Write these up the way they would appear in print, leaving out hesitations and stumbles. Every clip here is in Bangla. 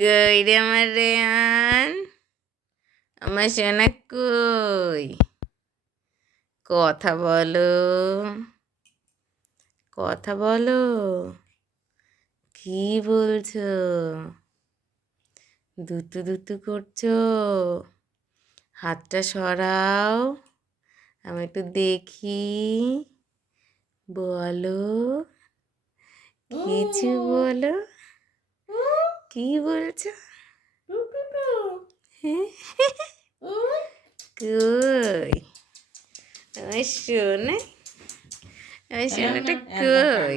কই রে আমার রেয়ান, আমার সোনা কই? কথা বলো, কথা বলো। কি বলছো? দুতু দুতু করছো? হাতটা সরাও, আমি একটু দেখি। বলো, কিছু বলো। কি বলছো? হ্যাঁ? কই আমার সোনা? আমার সোনাটা কই?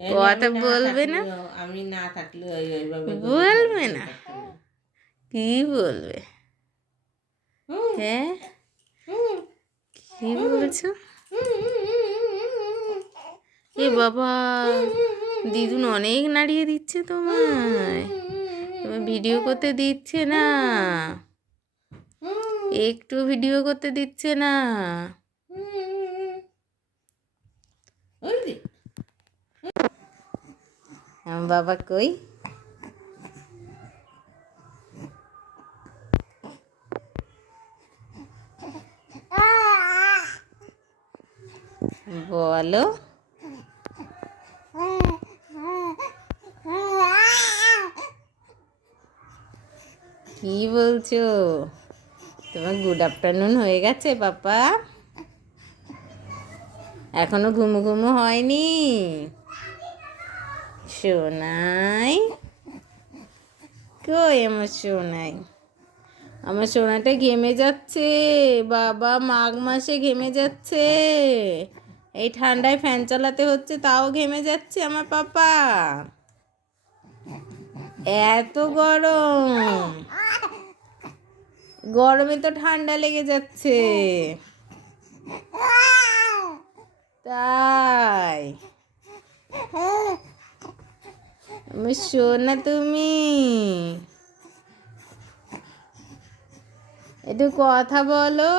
কথা বলবে না? আমি না থাকলে ওইভাবে বলবে না? কি বলবে? হ্যাঁ, কি বলছো? এ বাবা, দিদুন অনেক নাড়িয়ে দিচ্ছে তোমায়। তোমার ভিডিও করতে দিচ্ছে না, একটু ভিডিও করতে দিচ্ছে না। আমার বাবা কই? বলো। কি বলছো? তোমার গুড আফটারনুন হয়ে গেছে পাপা? এখনো ঘুমু ঘুমু হয়নি? সোনাই কই আমার সোনাই? আমার সোনাটা ঘেমে যাচ্ছে বাবা, মাঘ মাসে ঘেমে যাচ্ছে। এই ঠান্ডায় ফ্যান চালাতে হচ্ছে তাও ঘেমে যাচ্ছে আমার পাপা। এত গরম, গরমে তো ঠান্ডা লেগে যাচ্ছে। তাই আমার সোনা, তুমি একটু কথা বলো।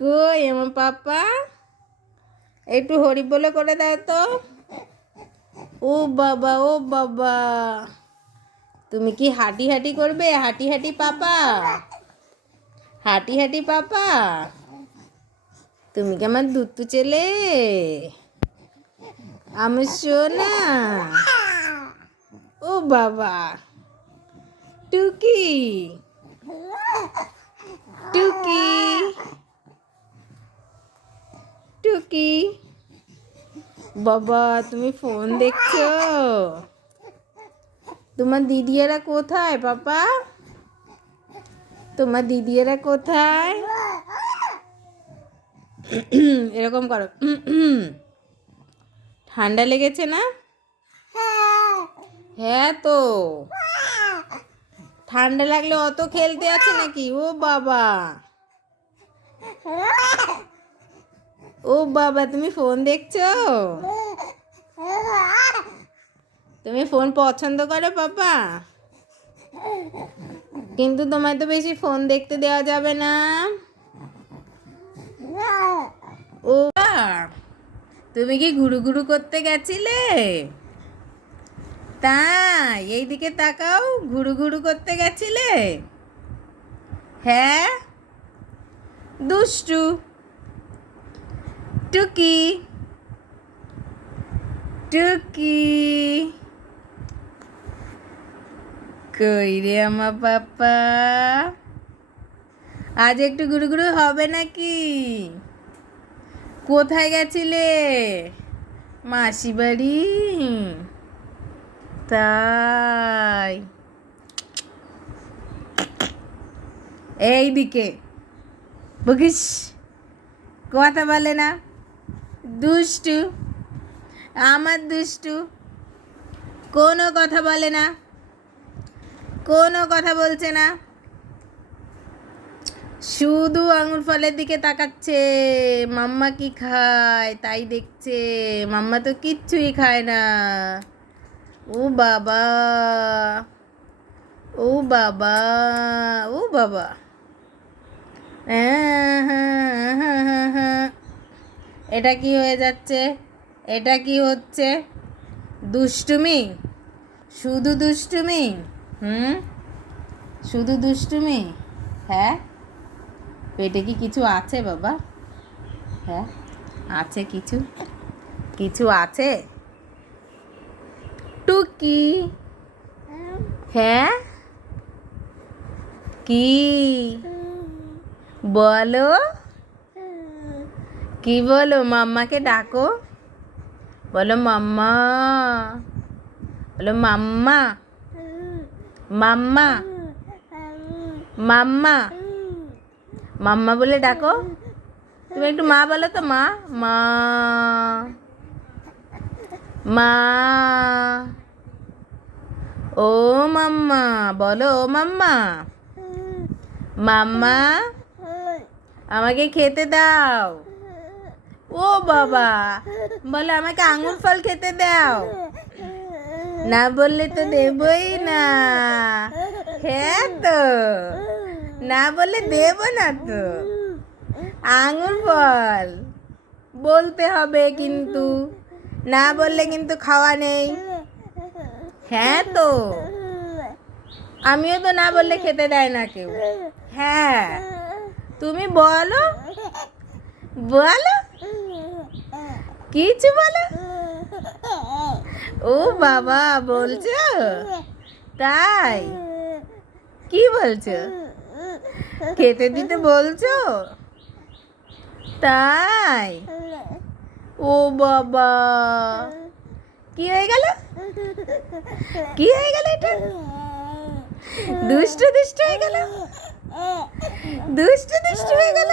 কই আমার পাপা? একটু হরি বলে করে দাও তো। ও বাবা, ও বাবা, তুমি কি হাঁটি হাঁটি করবে? হাঁটি হাঁটি পাপা, হাঁটি হাঁটি পাপা। তুমি কি আমার দুত্তু ছেলে? আমার সোনা। ও বাবা, টুকি, টুকি, টুকি। বাবা, তুমি ফোন দেখছো? তোমার দিদিয়েরা কোথায় পাপা? তোমার দিদিয়েরা কোথায়? এরকম করো। ঠান্ডা লেগেছে না? হ্যাঁ তো, ঠান্ডা লাগলে অত খেলতে আছে নাকি? ও বাবা, ও বাবা, তুমি ফোন দেখছো? তুমি ফোন পছন্দ করো পাপা? কিন্তু তোমায় তো বেশি ফোন দেখতে দেওয়া যাবে না। ও, তুমি কি ঘুরু ঘুরু করতে গেছিলে? তাই এইদিকে তাকাও, ঘুরু ঘুরু করতে গেছিলে? হ্যাঁ, দুষ্টু টুকি, টুকি। কই রে আমার পাপা? আজ একটু ঘুরু ঘুরু হবে নাকি? কোথায় গেছিলে? মাসি বাড়ি? তাই এইদিকে বকিস, কথা বলে না, দুষ্টু, আমার দুষ্টু, কোনো কথা বলে না, কোনো কথা বলছে না, শুধু আঙুর ফলের দিকে তাকাচ্ছে। মাম্মা কি খায় তাই দেখছে। মাম্মা তো কিচ্ছুই খায় না। ও বাবা, ও বাবা, ও বাবা। এটা কি হয়ে যাচ্ছে? এটা কি হচ্ছে? দুষ্টুমি, শুধু দুষ্টুমি। শুধু দুষ্টুমি। হ্যাঁ, পেটে কি কিছু আছে বাবা? হ্যাঁ, আছে কিছু? কিছু আছে? টুকি। হ্যাঁ, কি বলো? কি বলো? মাম্মাকে ডাকো, বলো মাম্মা, বলো মাম্মা, মাম্মা, মাম্মা, মাম্মা বলে ডাকো। তুমি একটু মা বলো তো, মা, মা, মা। ও মাম্মা বলো, ও মাম্মা, মাম্মা আমাকে খেতে দাও। ও বাবা, বলো আমাকে আঙুর ফল খেতে দাও। না বললে তো দেবই না। হ্যাঁ তো, না বললে দেব না তো। আঙুর ফল বলতে হবে কিন্তু, না বললে কিন্তু খাওয়া নেই। হ্যাঁ তো, আমিও তো না বললে খেতে দেয় না কেউ। হ্যাঁ, তুমি বলো, বলো, কিছু বলো। ও বাবা, বলছো? তাই? কি বলছো? খেতে দিতে বলছো? তাই? ও বাবা, কি হয়ে গেল? কি হয়ে গেল এটা? দুষ্টু দুষ্টু হয়ে গেল, দুষ্টু দুষ্টু হয়ে গেল।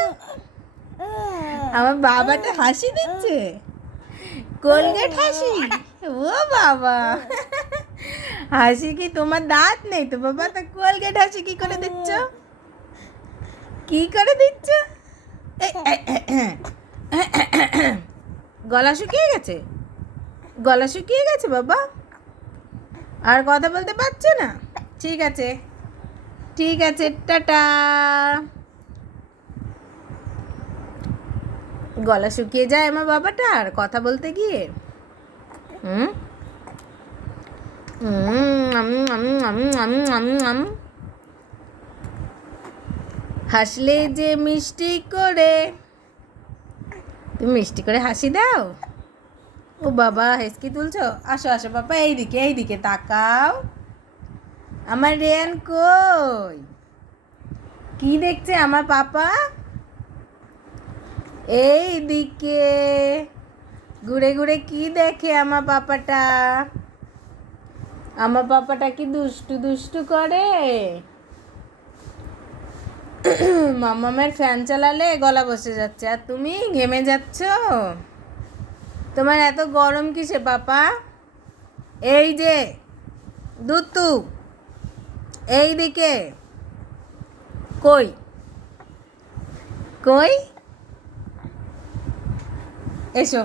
আমার বাবাটা হাসি দিচ্ছে, কোলগেট হাসি। ও বাবা, হাসি কি তোমার দাঁত নেই তো বাবা? তা কোলগেট হাসি কি করে দিচ্ছ? কি করে দিচ্ছ? গলা শুকিয়ে গেছে, গলা শুকিয়ে গেছে বাবা, আর কথা বলতে পারছো না? ঠিক আছে, ঠিক আছে, টাটা। গলা শুকিয়ে যায় আমার বাবাটার কথা বলতে গিয়ে। হাসলে যে মিষ্টি করে, তুমি মিষ্টি করে হাসি দাও। ও বাবা, হেসকি তুলছো? আসো আসো বাবা, এইদিকে এইদিকে তাকাও। আমার রেয়ান কই? কি দেখছে আমার পাপা? এই দিকে ঘুরে ঘুরে কি দেখে আমার পাপাটা? আমার পাপাটা কি দুষ্টু দুষ্টু করে? মাম্মামের ফ্যান চালালে গলা বসে যাচ্ছে, আর তুমি ঘেমে যাচ্ছ। তোমার এত গরম কিসে পাপা? এই যে দুতু, এই দিকে। কই কই? এসো।